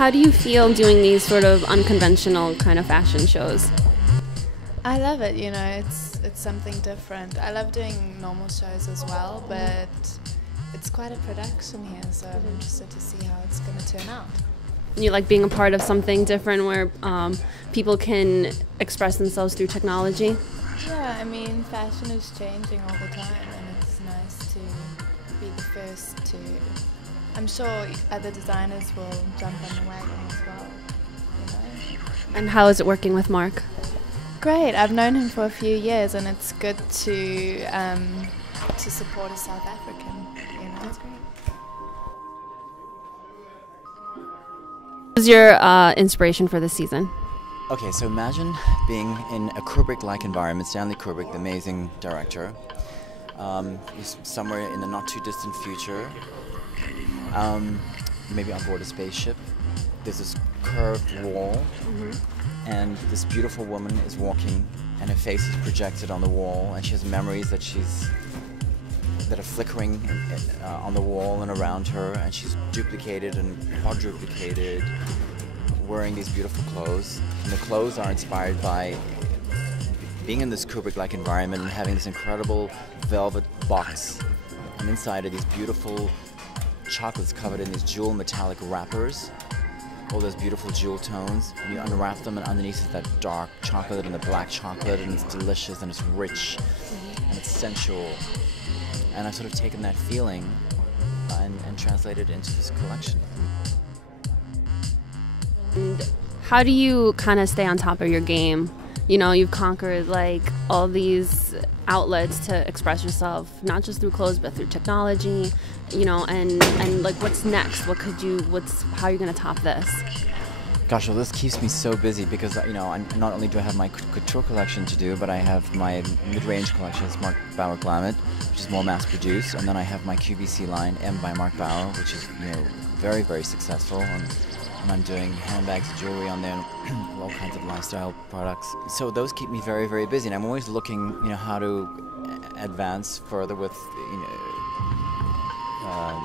How do you feel doing these sort of unconventional kind of fashion shows? I love it, you know, it's something different. I love doing normal shows as well, but it's quite a production here, so I'm interested to see how it's going to turn out. You like being a part of something different where people can express themselves through technology? Yeah, I mean, fashion is changing all the time, and it's nice to be the first to... I'm sure other designers will jump on the wagon as well, you know. And how is it working with Marc? Great, I've known him for a few years, and it's good to support a South African, you know. That's great. What was your inspiration for this season? Okay, so imagine being in a Kubrick-like environment. Stanley Kubrick, the amazing director, is somewhere in the not-too-distant future, maybe on board a spaceship. There's this curved wall, and this beautiful woman is walking, and her face is projected on the wall, and she has memories that are flickering on the wall and around her, and she's duplicated and quadruplicated, wearing these beautiful clothes. And the clothes are inspired by being in this Kubrick-like environment and having this incredible velvet box, and inside are these beautiful chocolates covered in these jewel metallic wrappers, all those beautiful jewel tones, and you unwrap them, and underneath is that dark chocolate and the black chocolate, and it's delicious and it's rich and it's sensual. And I've sort of taken that feeling and translated it into this collection. And how do you kind of stay on top of your game? You know, you've conquered like all these outlets to express yourself, not just through clothes, but through technology, you know, and like what's next? How are you going to top this? Gosh, well, this keeps me so busy because, you know, not only do I have my couture collection to do, but I have my mid-range collection, it's Marc Bouwer Glamour, which is more mass-produced, and then I have my QVC line, M by Marc Bouwer, which is, you know, very, very successful, and I'm doing handbags, jewelry on there, and all kinds of lifestyle products. So those keep me very, very busy, and I'm always looking, you know, how to advance further with, you know,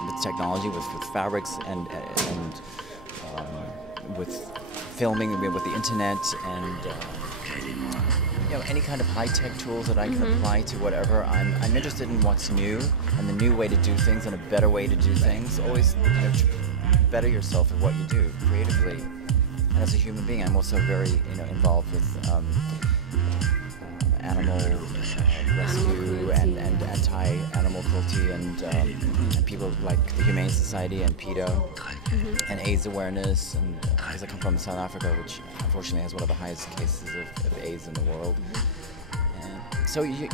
with technology, with fabrics, and with filming, with the internet, and you know, any kind of high-tech tools that I can apply to whatever. I'm interested in what's new and the new way to do things and a better way to do things. Always, you know, better yourself at what you do creatively. And as a human being, I'm also very, you know, involved with animal rescue and anti-animal cruelty, and people like the Humane Society and PETA, and AIDS awareness, and because I come from South Africa, which unfortunately has one of the highest cases of AIDS in the world. And so you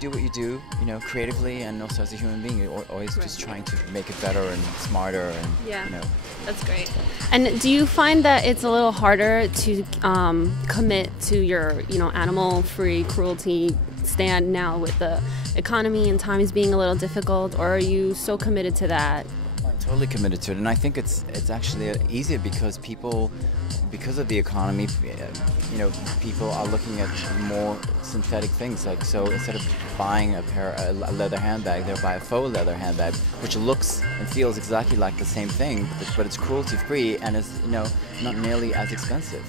do what you do, you know, creatively, and also as a human being, you're always just trying to make it better and smarter, and you know. That's great. And do you find that it's a little harder to commit to your, you know, animal-free cruelty stand now with the economy and times being a little difficult, or are you so committed to that? I'm totally committed to it, and I think it's actually easier because because of the economy, you know, people are looking at more synthetic things. Like, so instead of buying a leather handbag, they'll buy a faux leather handbag, which looks and feels exactly like the same thing, but it's cruelty-free and is, you know, not nearly as expensive.